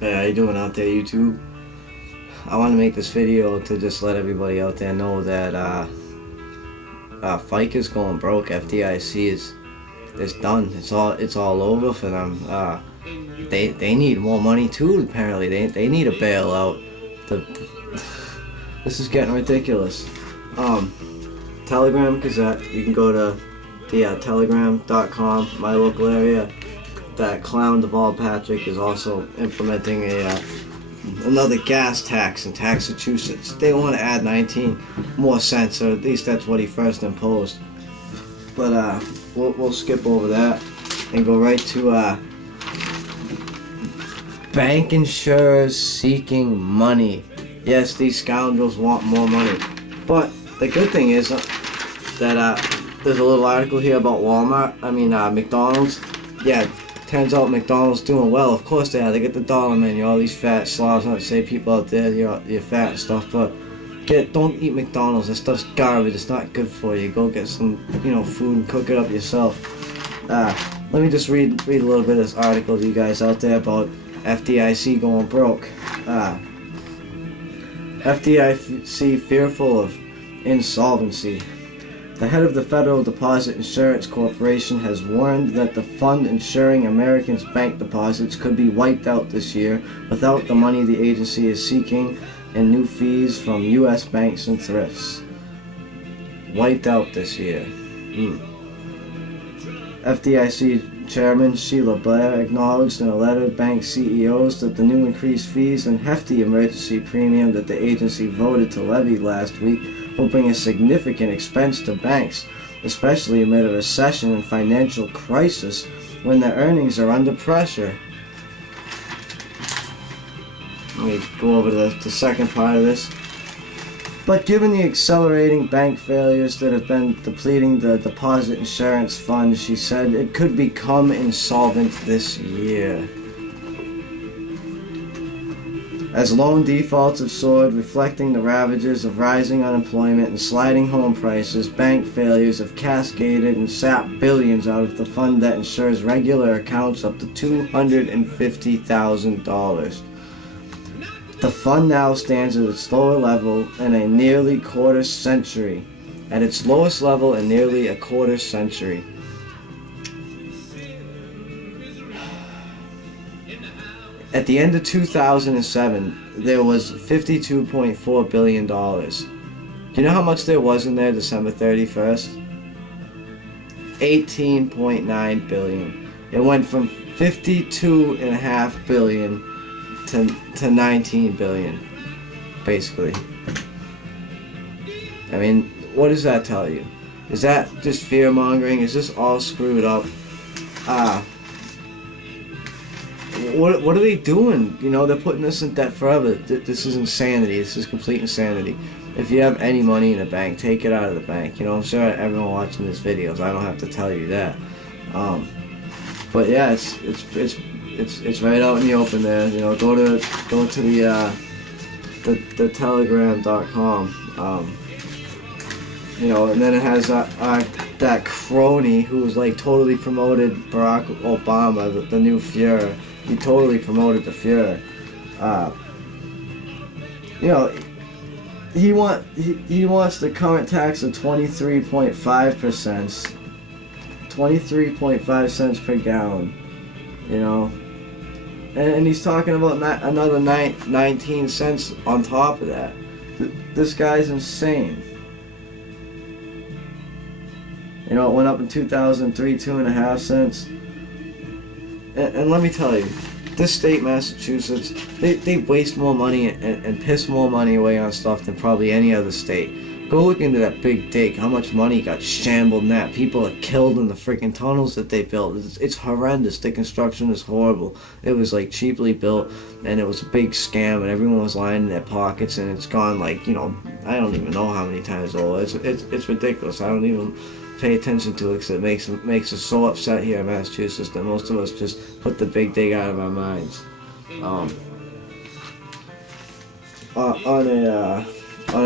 Hey, how you doing out there, YouTube? I want to make this video to just let everybody out there know that FICA is going broke. FDIC is done. It's all over for them. They need more money too. Apparently, they need a bailout. This is getting ridiculous. Telegram Gazette. You can go to the telegram.com. My local area. That clown Deval Patrick is also implementing another gas tax in Massachusetts. They want to add 19 more cents, or at least that's what he first imposed. But we'll skip over that and go right to bank insurers seeking money. Yes, these scoundrels want more money. But the good thing is that there's a little article here about McDonald's. Yeah. Turns out McDonald's doing well. Of course they are. They get the dollar menu. All these fat slobs. Not to say people out there you're fat and stuff, but don't eat McDonald's. That stuff's garbage. It's not good for you. Go get some food and cook it up yourself. Let me just read a little bit of this article to you guys out there about FDIC going broke. FDIC fearful of insolvency. The head of the Federal Deposit Insurance Corporation has warned that the fund insuring Americans' bank deposits could be wiped out this year without the money the agency is seeking in new fees from U.S. banks and thrifts. Wiped out this year. FDIC Chairman Sheila Blair acknowledged in a letter to bank CEOs that the new increased fees and hefty emergency premium that the agency voted to levy last week will bring a significant expense to banks, especially amid a recession and financial crisis when their earnings are under pressure. Let me go over to the second part of this. But given the accelerating bank failures that have been depleting the deposit insurance fund, she said, it could become insolvent this year. As loan defaults have soared, reflecting the ravages of rising unemployment and sliding home prices, bank failures have cascaded and sapped billions out of the fund that insures regular accounts up to $250,000. The fund now stands at its lowest level in a nearly quarter century. At its lowest level in nearly a quarter century. At the end of 2007, there was $52.4 billion. Do you know how much there was in there December 31st? $18.9 billion. It went from $52.5 billion to 19 billion, basically. I mean, what does that tell you? Is that just fear mongering? Is this all screwed up? What are they doing? They're putting us in debt forever. This is insanity. This is complete insanity. If you have any money in the bank, take it out of the bank. I'm sure everyone watching this video, so I don't have to tell you that. But yeah, it's right out in the open there. Go to the telegram.com. And then it has that crony who was like totally promoted Barack Obama, the new Fuhrer. He totally promoted the Fuhrer. He wants the current tax of 23.5%, 23.5 cents per gallon. And he's talking about another 19 cents on top of that. This guy's insane. It went up in 2003, 2.5 cents. And let me tell you, this state, Massachusetts, they waste more money and piss more money away on stuff than probably any other state. Go look into that big dig, how much money got shambled in that. People are killed in the freaking tunnels that they built. It's horrendous. The construction is horrible. It was like cheaply built, and it was a big scam, and everyone was lying in their pockets, and it's gone like, I don't even know how many times over. It's ridiculous. I don't even pay attention to it because it makes us so upset here in Massachusetts that most of us just put the big dig out of our minds. On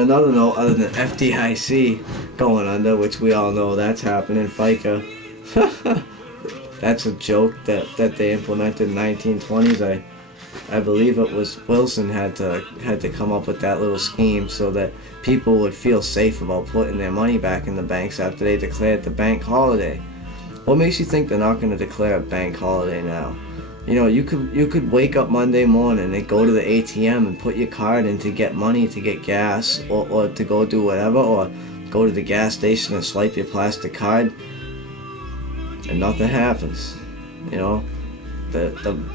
another note, other than FDIC going under, which we all know that's happening, FICA, that's a joke that they implemented in the 1920s. I believe it was Wilson had to come up with that little scheme so that people would feel safe about putting their money back in the banks after they declared the bank holiday. What makes you think they're not going to declare a bank holiday now? You know, you could wake up Monday morning and go to the ATM and put your card in to get money, to get gas, or to go do whatever, or go to the gas station and swipe your plastic card, and nothing happens. You know,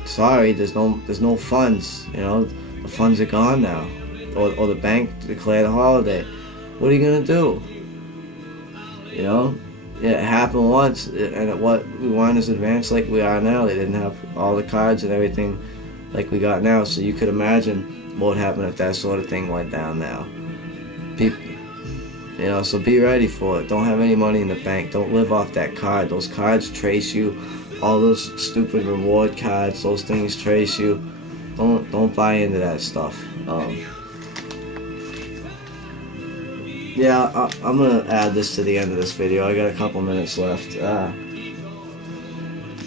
sorry, there's no funds. You know, the funds are gone now, or the bank declared a holiday. What are you gonna do? You know, it happened once, and we weren't as advanced like we are now. They didn't have all the cards and everything like we got now. So you could imagine what would happen if that sort of thing went down now. People, you know, so be ready for it. Don't have any money in the bank. Don't live off that card. Those cards trace you. All those stupid reward cards, those things trace you. Don't buy into that stuff. Yeah, I'm gonna add this to the end of this video. I got a couple minutes left.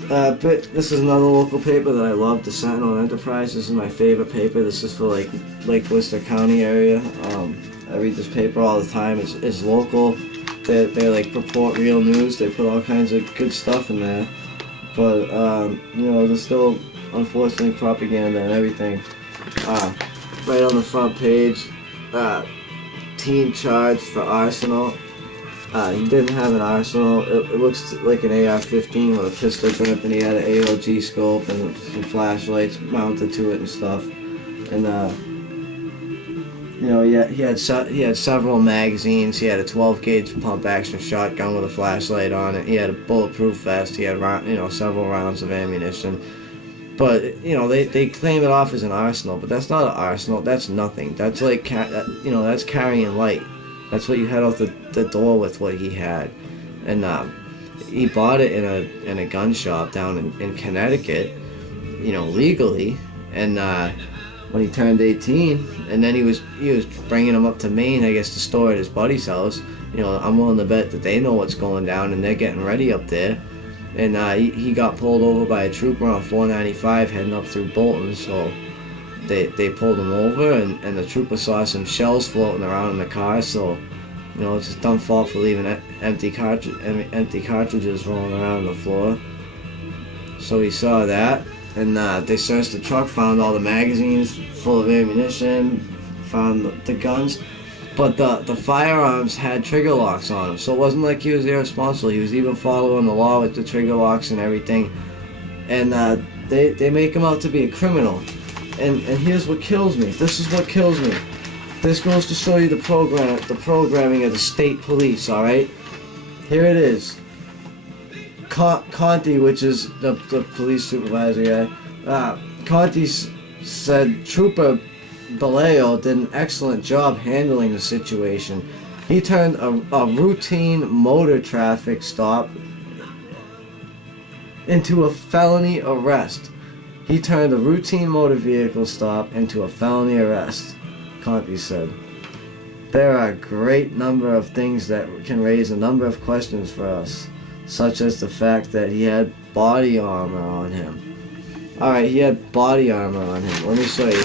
But this is another local paper that I love, the Sentinel Enterprise. This is my favorite paper. This is for Lake Worcester County area. I read this paper all the time. It's local. They like report real news. They put all kinds of good stuff in there. But you know, there's still unfortunately propaganda and everything. Right on the front page, teen charged for arsenal. He didn't have an arsenal. It looks like an AR-15 with a pistol grip, and he had an AOG scope and some flashlights mounted to it and stuff. And you know, he had several magazines. He had a 12-gauge pump-action shotgun with a flashlight on it. He had a bulletproof vest. He had several rounds of ammunition. But you know, they claim it off as an arsenal, but that's not an arsenal. That's nothing. That's like that's carrying light. That's what you had out the door with what he had. And he bought it in a gun shop down in Connecticut, you know, legally. And when he turned 18, and then he was bringing them up to Maine, I guess, to store at his buddy's house. You know, I'm willing to bet that they know what's going down, and they're getting ready up there. And he got pulled over by a trooper on 495 heading up through Bolton, so they pulled him over, and the trooper saw some shells floating around in the car, so you know, it's his dumb fault for leaving empty cartridges rolling around on the floor. So he saw that, and they searched the truck, found all the magazines full of ammunition, found the guns, but the firearms had trigger locks on them, so it wasn't like he was irresponsible. He was even following the law with the trigger locks and everything, and they make him out to be a criminal. And here's what kills me. This is what kills me. This goes to show you the programming of the state police, alright? Here it is. Conti, which is the police supervisor guy, Conti said Trooper Baleo did an excellent job handling the situation. He turned a routine motor traffic stop into a felony arrest. He turned a routine motor vehicle stop into a felony arrest, Conti said. There are a great number of things that can raise a number of questions for us, such as the fact that he had body armor on him. Alright, he had body armor on him. Let me show you.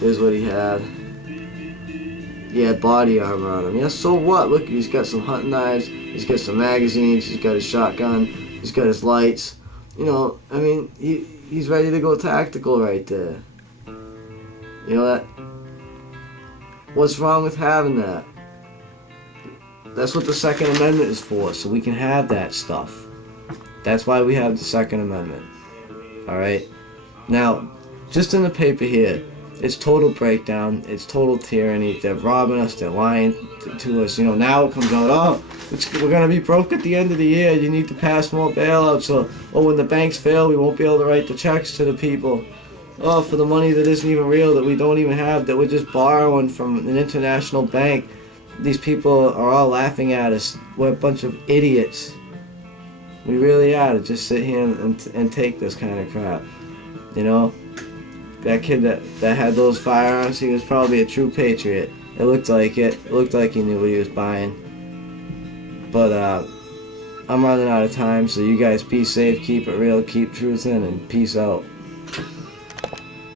Here's what he had. He had body armor on him. Yeah, so what? Look, he's got some hunting knives, he's got some magazines, he's got his shotgun, he's got his lights. You know, I mean, he's ready to go tactical right there. You know that? What's wrong with having that? That's what the Second Amendment is for, so we can have that stuff. That's why we have the Second Amendment. Alright? Now, just in the paper here, it's total breakdown, it's total tyranny. They're robbing us, they're lying to us. You know, now it comes out, oh, we're going to be broke at the end of the year, you need to pass more bailouts, or when the banks fail, we won't be able to write the checks to the people. Oh, for the money that isn't even real, that we don't even have, that we're just borrowing from an international bank. These people are all laughing at us. We're a bunch of idiots. We really are, to just sit here and take this kind of crap. You know? That kid that had those firearms, he was probably a true patriot. It looked like it. It looked like he knew what he was buying. But I'm running out of time, so you guys be safe, keep it real, keep truth in, and peace out.